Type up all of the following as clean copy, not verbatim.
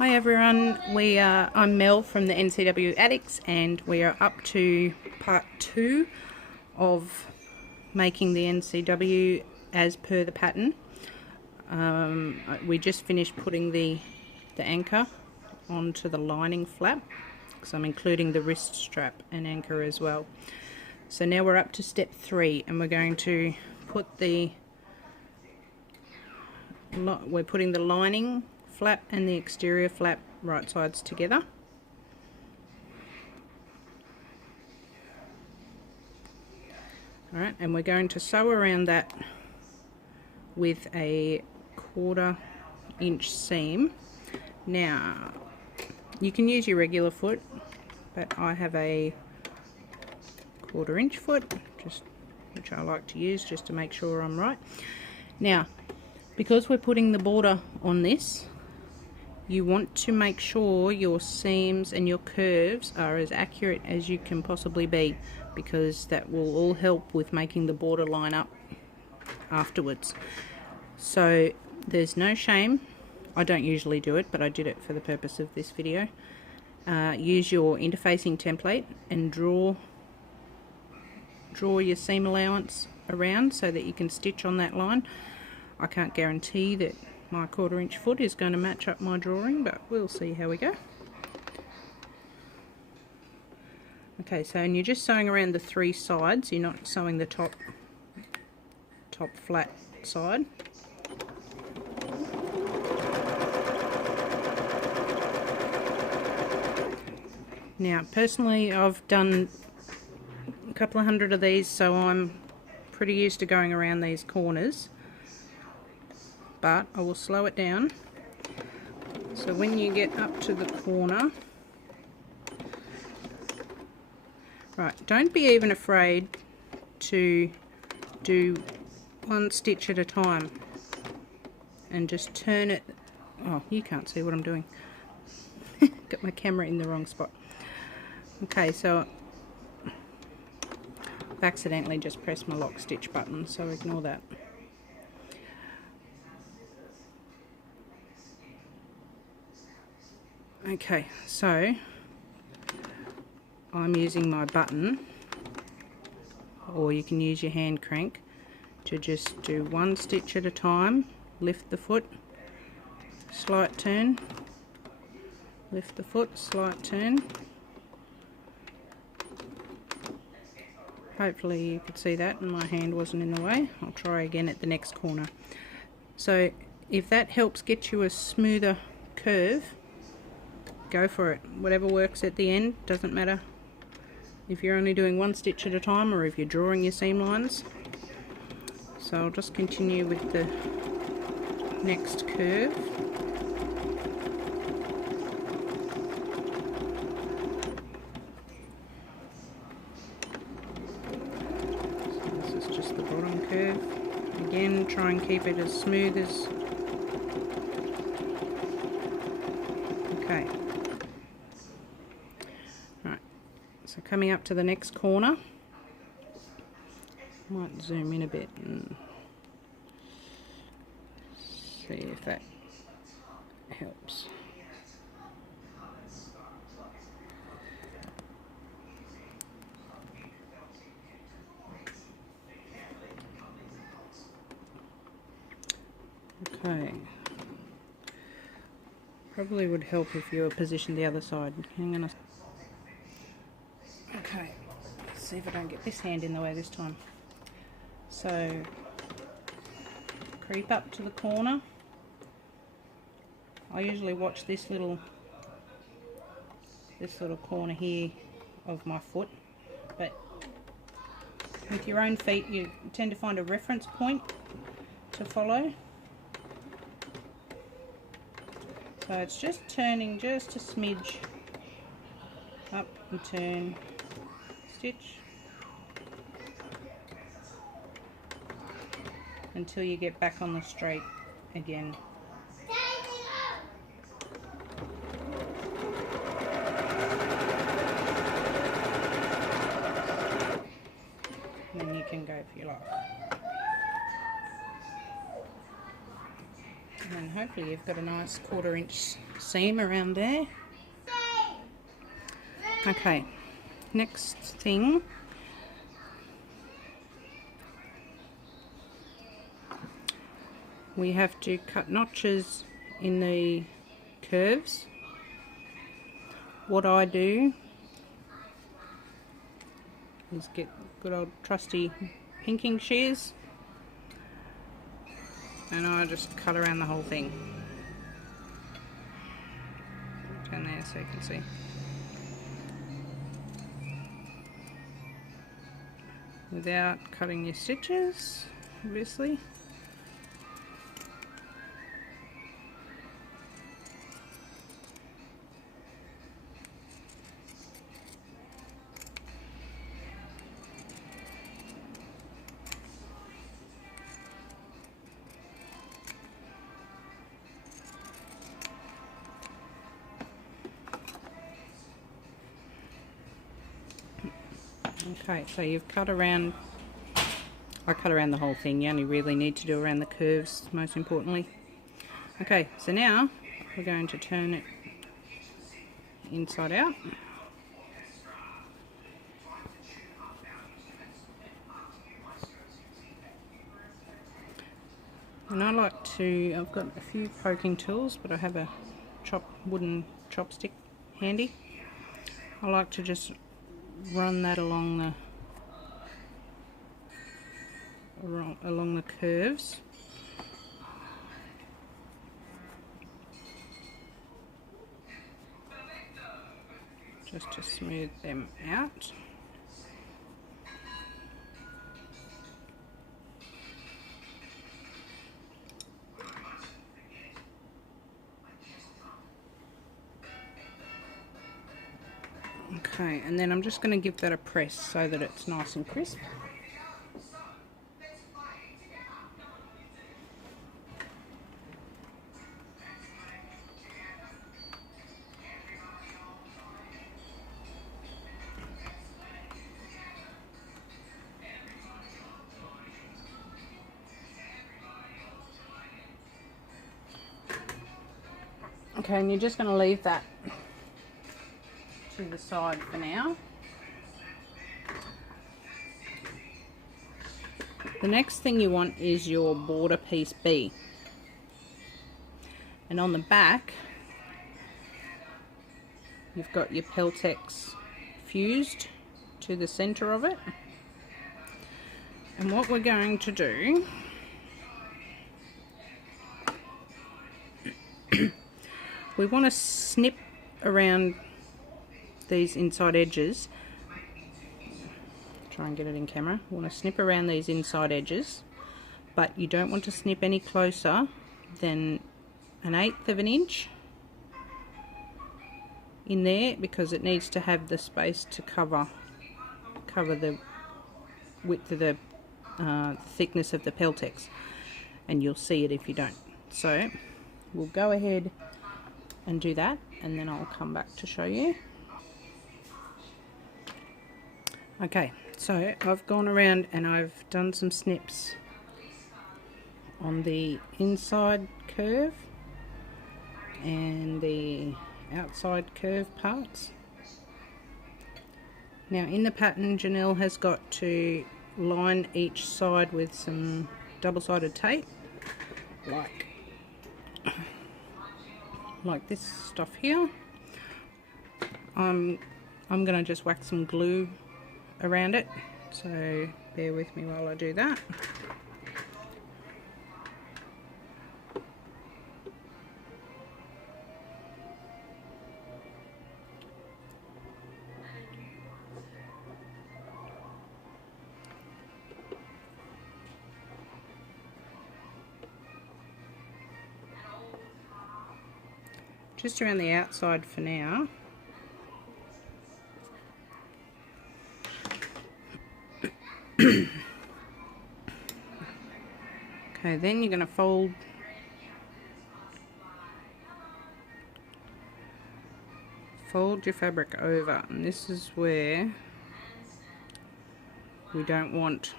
Hi everyone, I'm Mel from the NCW Addicts, and we are up to part 2 of making the NCW as per the pattern. We just finished putting the anchor onto the lining flap, because I'm including the wrist strap and anchor as well. So now we're up to step 3, and we're going to put we're putting the lining flap and the exterior flap right sides together. Alright, and we're going to sew around that with a 1/4 inch seam. Now, you can use your regular foot, but I have a 1/4 inch foot, which I like to use just to make sure I'm right. Now, because we're putting the border on this, you want to make sure your seams and your curves are as accurate as you can possibly be, because that will all help with making the border line up afterwards. So there's no shame. I don't usually do it, but I did it for the purpose of this video. Use your interfacing template and draw your seam allowance around so that you can stitch on that line. I can't guarantee that my 1/4 inch foot is going to match up my drawing, but we'll see how we go. Okay, so and you're just sewing around the 3 sides, you're not sewing the top flat side. Now personally, I've done a couple of hundred of these, so I'm pretty used to going around these corners, but I will slow it down. So when you get up to the corner, right, don't be even afraid to do 1 stitch at a time and just turn it. Oh, you can't see what I'm doing. Got my camera in the wrong spot. Okay, so I've accidentally just pressed my lock stitch button, so ignore that. Okay, so I'm using my button, or you can use your hand crank, to just do 1 stitch at a time. Lift the foot, slight turn, lift the foot, slight turn. Hopefully you could see that and my hand wasn't in the way. I'll try again at the next corner. So if that helps get you a smoother curve, go for it. Whatever works at the end, doesn't matter if you're only doing 1 stitch at a time or if you're drawing your seam lines. So I'll just continue with the next curve. So this is just the bottom curve. Again, try and keep it as smooth as... Okay. So coming up to the next corner, might zoom in a bit and see if that helps. Okay. Probably would help if you were positioned the other side. Hang on a... Okay, let's see if I don't get this hand in the way this time. So, creep up to the corner. I usually watch this little corner here of my foot, but with your own feet you tend to find a reference point to follow. So it's just turning just a smidge up and turn, stitch until you get back on the straight again. And then you can go if you like. And hopefully you've got a nice 1/4 inch seam around there. Okay, next thing, we have to cut notches in the curves. What I do is get good old trusty pinking shears and I just cut around the whole thing. Down there so you can see. Without cutting your stitches, obviously. Okay, so you've cut around, I cut around the whole thing, you only really need to do around the curves, most importantly. Okay, so now we're going to turn it inside out. And I like to, I've got a few poking tools, but I have a wooden chopstick handy. I like to just run that along the curves. Just to smooth them out. Okay, and then I'm just going to give that a press so that it's nice and crisp. Okay, and you're just going to leave that to the side for now. The next thing you want is your border piece B. And on the back, you've got your Peltex fused to the center of it. And what we're going to do we want to snip around these inside edges. Try and get it in camera. We want to snip around these inside edges, but you don't want to snip any closer than 1/8 of an inch in there, because it needs to have the space to cover the width of the thickness of the Peltex, and you'll see it if you don't. So we'll go ahead and do that, and then I'll come back to show you. Okay, so I've gone around and I've done some snips on the inside curve and the outside curve parts. Now in the pattern, Janelle has got to line each side with some double-sided tape, like this stuff here. I'm going to just whack some glue around it, so bear with me while I do that. Just around the outside for now. Okay, then you're going to fold your fabric over, and this is where we don't want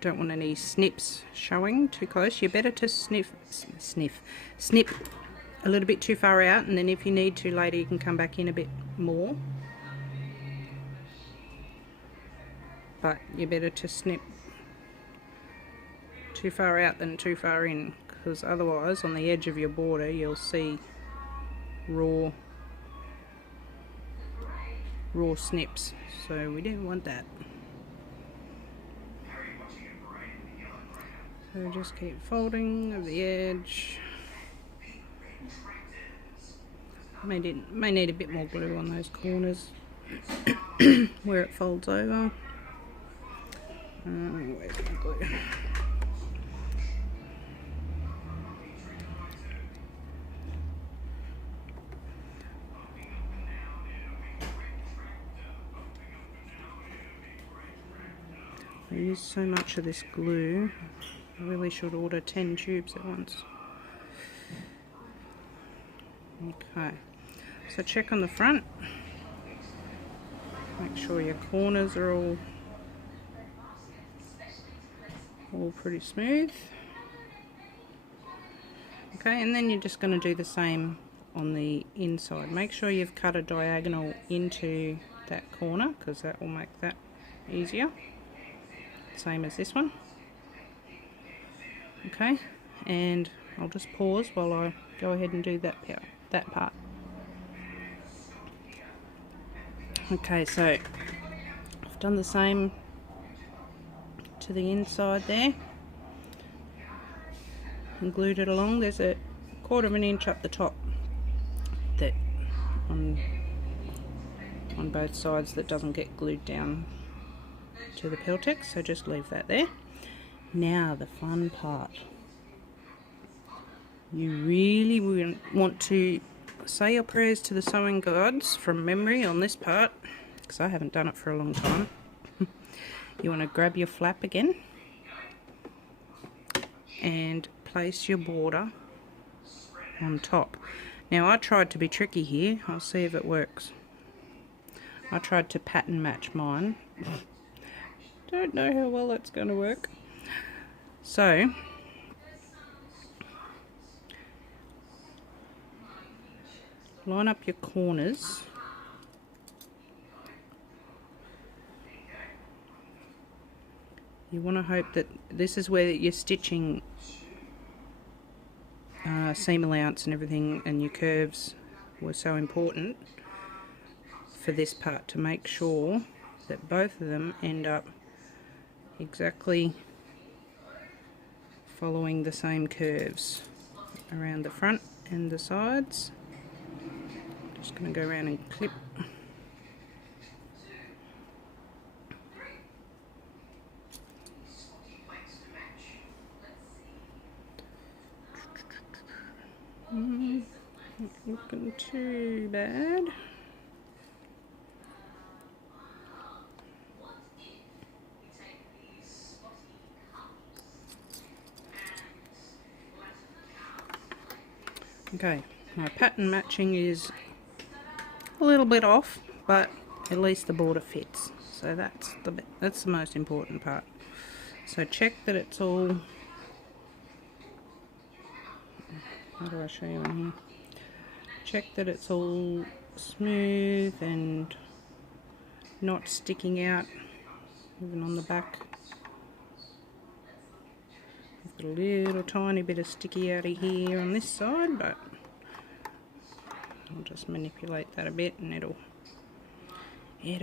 don't want any snips showing too close. You're better to snip a little bit too far out, and then if you need to later you can come back in a bit more. But you're better to snip too far out than too far in, because otherwise on the edge of your border you'll see raw snips, so we don't want that. So just keep folding of the edge. May need a bit more glue on those corners where it folds over. Where's my glue? I use so much of this glue, I really should order 10 tubes at once. Okay, so check on the front. Make sure your corners are all pretty smooth. Okay, and then you're just going to do the same on the inside. Make sure you've cut a diagonal into that corner, because that will make that easier. Same as this one. Okay, and I'll just pause while I go ahead and do that part. Okay, so I've done the same to the inside there and glued it along. There's a 1/4 of an inch up the top that on both sides that doesn't get glued down to the Peltex, so just leave that there. Now the fun part. You really want to say your prayers to the sewing gods from memory on this part, because I haven't done it for a long time. You want to grab your flap again and place your border on top. Now I tried to be tricky here. I'll see if it works. I tried to pattern match mine. Don't know how well that's going to work. So line up your corners. You want to hope that this is where you're stitching seam allowance and everything, and your curves were so important for this part, to make sure that both of them end up exactly following the same curves around the front and the sides. Just going to go around and clip. Not looking too bad. Okay, my pattern matching is a little bit off, but at least the border fits. So that's the most important part. So check that it's all. How do I show you on here? Check that it's all smooth and not sticking out, even on the back. I've got a little tiny bit of sticky outy here on this side, but I'll just manipulate that a bit and it'll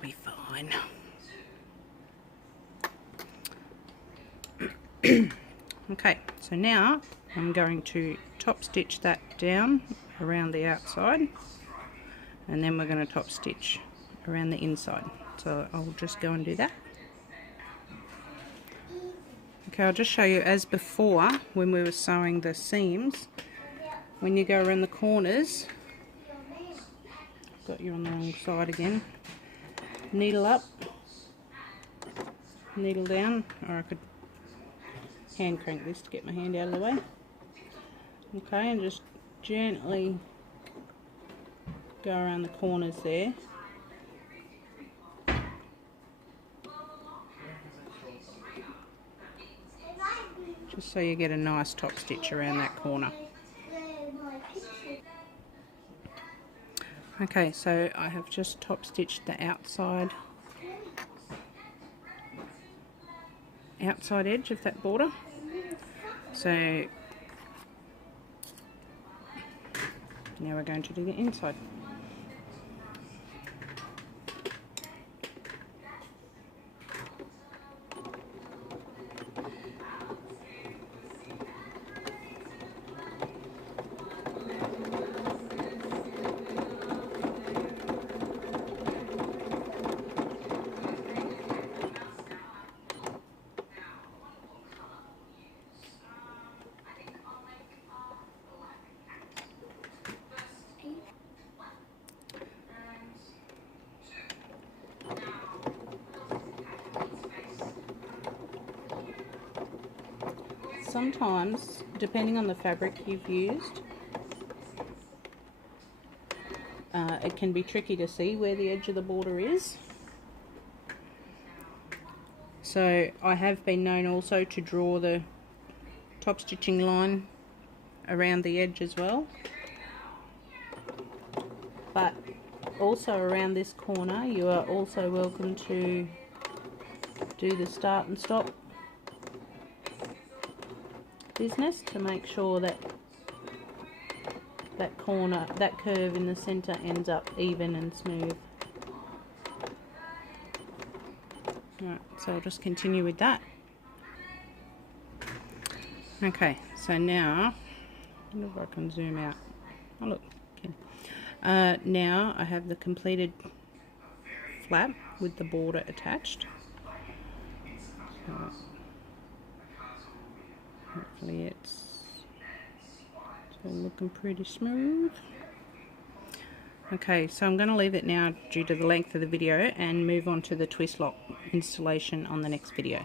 be fine. Okay, so now I'm going to top stitch that down around the outside, and then we're going to top stitch around the inside. So I'll just go and do that. Okay, I'll just show you as before when we were sewing the seams. When you go around the corners, I've got you on the wrong side again. Needle up, needle down, or I could hand crank this to get my hand out of the way. Okay, and just gently go around the corners there. just so you get a nice top stitch around that corner. Okay, so I have just top stitched the outside edge of that border. So now we're going to do the inside. Sometimes, depending on the fabric you've used, it can be tricky to see where the edge of the border is. So I have been known also to draw the top stitching line around the edge as well. But also around this corner you are also welcome to do the start and stop business to make sure that that corner, that curve in the center ends up even and smooth. Right, so I'll just continue with that. Okay, so now, I wonder if I can zoom out. Oh look, okay. Now I have the completed flap with the border attached. So hopefully it's all looking pretty smooth. Okay, so I'm going to leave it now due to the length of the video and move on to the twist lock installation on the next video.